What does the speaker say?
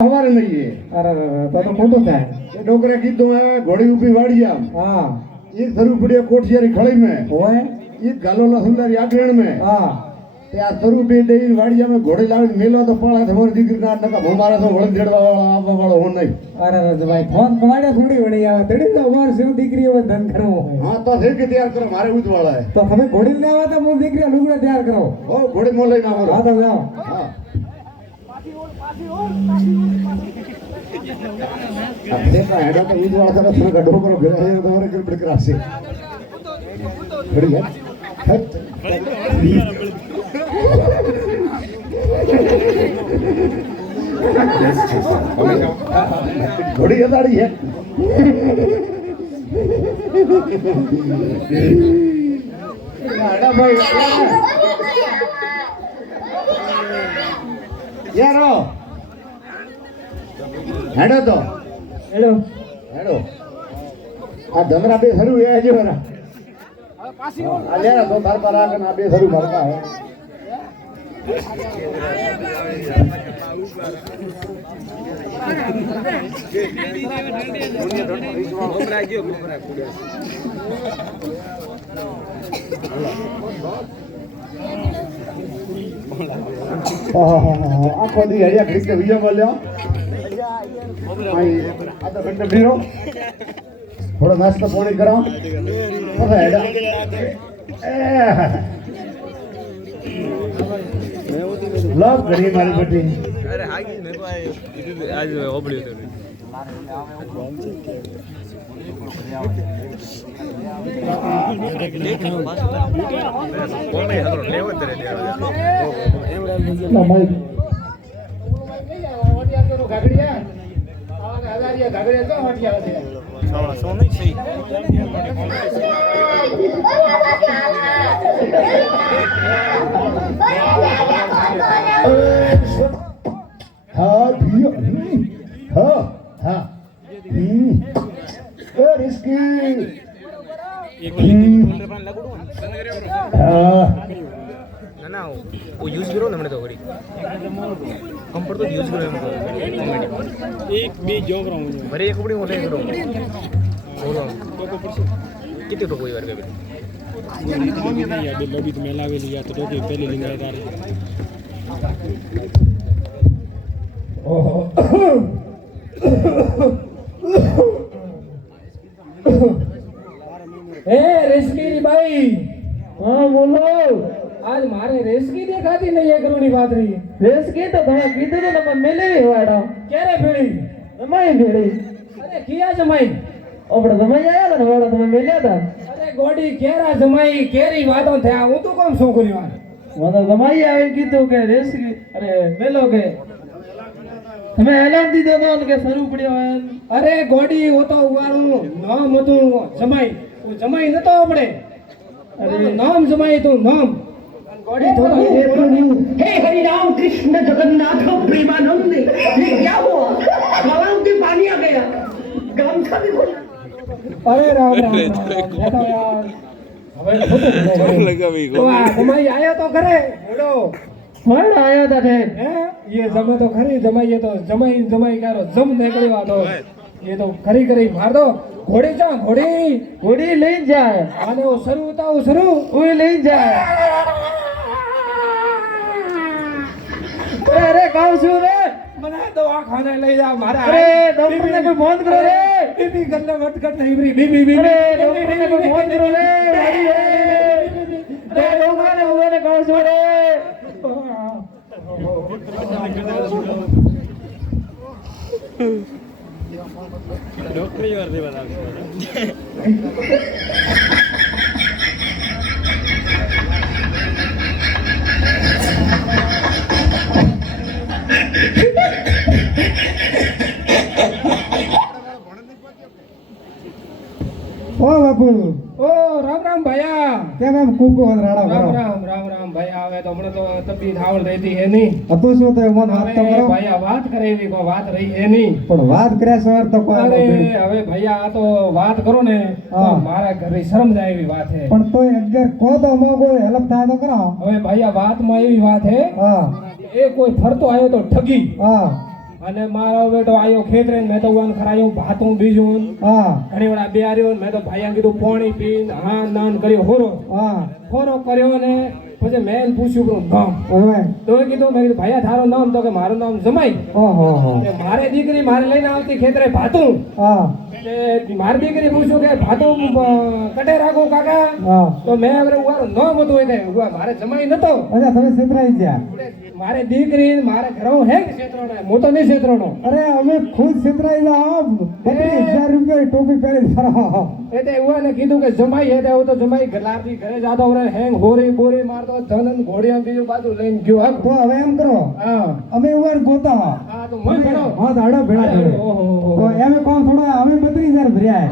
हमारे नहीं है। अरे तो मोटो था ये डोकरे की तो है घोड़ी ऊपी वाड़िया हां एक सरू पड़िया कोठियारी खड़ी में ओए एक गालोला सुंदर याग्रेण में हां यार सरू पे दे वाड़िया में घोड़ी लावे मेलो तो पड़ा थे मोर दीकरी ना नका हमारा तो वळ देड़वा वाला आवा वाला हो नहीं। अरे भाई फोन कमाड़े थोड़ी बणी आवे तेड़ी तो हमार सेव दीकरी वो धन करो हां तो फिर के तैयार करो मारे उत वाला है तो हमें घोड़ी ले आवा तो मोर दीकरी लुगड़ा तैयार करो ओ घोड़ी मोल लेना हो हां तो जाओ हां अब देखा है तो उत वाला का थोड़ा गड्ढो करो गया है तो हमारे कर बिड़कर आसे बढ़िया घोड़ी अदाड़ी है भाई यारो हेडो तो हेलो हेडो आ धंधरा पे शरू है जो ना आ ले तो घर पर आके ना पे शरू भरता है आखो दी हरिया खरीद के वीडियो बोलियो भाई आधा घंटे फिरो थोड़ा नाश्ता पानी कराओ हेडा लव घड़ी मारी बेटी अरे हागी मेरे को आज ओबड़ी होते कौन है हरो लेवत रे घागड़िया हजारिया घागड़िया तो हटिया है सो नहीं सही हाँ भैया हाँ हाँ रिस्की ना ना वो यूज करो ना मैंने तो घड़ी हम पर तो यूज करो एक भी जोग रहा हूँ भरे एक कपड़ी बोले करो बोलो कितने तो कोई बार कभी या लबी तो मेला वे लिया तो पहले लिंगा था ए रेस्की भाई हां बोलो आज मारे रेस्की देखाती नहीं है करूनी बात रही रेस्की तो थोड़ा कीधो तो नम मेले ही होड़ा केरे भेड़ी जमाई भेड़ी अरे किया जमाई ओबड़ जमाई आया था वाड़ा તમે મેલ્યા था अरे गोडी केरा जमाई केरी वातो थया હું તો કોમ છોકરી વાળ મને જમાઈ આવે કીધું કે રેસ્કી અરે મેલો કે તમે એલાન દીધો તો કે શરૂ પડ્યો અરે ગોડી હું તો ઉવાળું નામ હતું જમાઈ હું જમાઈ નતો આપણે અરે નામ જમાઈ તું નામ गॉडी थोड़ा हे हरि राम कृष्ण जगन्नाथ प्रेमानंद ये क्या हुआ गलाव के पानी आ गया गामछा भी खोल अरे राम राम ये तो यार હવે ખોટું लगा भी તો આ જમાઈ આયો તો કરે હેડો કોણ આયો તા હે ये जमे तो खरी जमाई ये तो जमाई जमाई करो जम निकली बात हो ये तो खरी खरी मार दो घोड़ी जा घोड़ी घोड़ी ले जाए आने वो सरू होता वो सरू वो ले जाए अरे गाँव सू रे मना दवा खाने ले जा मारा अरे डॉक्टर ने कोई फोन करो रे बीबी करने मत कर नहीं बीबी बीबी डॉक्टर ने कोई फोन करो रे मारी है अरे लोग ने हुए ने गाँव सू रे डॉक्टर ही वर्दी बता ओ बापू ओ राम राम भैया क्या नाम कुको राणा राम राम राम राम भाई आवे तो हमने तो तबीयत हावल रहती है नहीं अतो सो तो मन बात तो करो भैया बात करे भी को बात रही है नहीं पण बात करे सर तो कोई अरे હવે ભૈયા આ તો વાત કરો ને તો મારા ઘરે શરમ જાય એવી વાત છે પણ તોય અગર કો તો મો કોઈ હેલ્પ થાય તો કરો હવે ભૈયા વાત માં એવી વાત છે હા એ કોઈ ફરતો આવ્યો તો ઠગી હા અને મારો બેટો આયો ખેતરે મેં તો વન ખરાયું ભાતું બીજું હા ઘણી વાર બે આર્યો મેં તો ભાઈ કીધું પાણી પીને હા નાન કર્યો હોરો કર્યો ને પછી મેં એને પૂછ્યું ગામ હવે તો એ કીધું મેં કીધું ભાઈ તારું નામ તો કે મારું નામ જમાઈ ઓહો કે મારે દીકરી મારે લઈને આવતી ખેતરે ભાતું હા કે મારી દીકરી પૂછ્યું કે ભાતું કટે રાખું કાકા હા તો મેં અગર ઉવાનું નામ હતું એટલે મારે જમાઈ નતો અચ્છા તમે છેતરાઈ ગયા મારે દીકરી મારે ઘરો હે કે ક્ષેત્રનો હું તો નહીં ક્ષેત્રનો અરે અમે ખુદ છેતરાઈ ગયા 32,000 રૂપિયા ટોપી પહેરી ફરો એટલે એવું એને કીધું કે જમાઈ હે હું તો જમાઈ ગલારથી ઘરે જાતો હવે હેંગ હોરી બોરી મારતો ધનન ઘોડિયા બીજું બાજુ લઈને ગયો હક તો હવે એમ કરો હા અમે ઉવાર ગોતા હા તો મને ભેળો હા દાડો ભેળા જોડે ઓહો તો એમ કોણ થોડો અમે 32,000 ભર્યા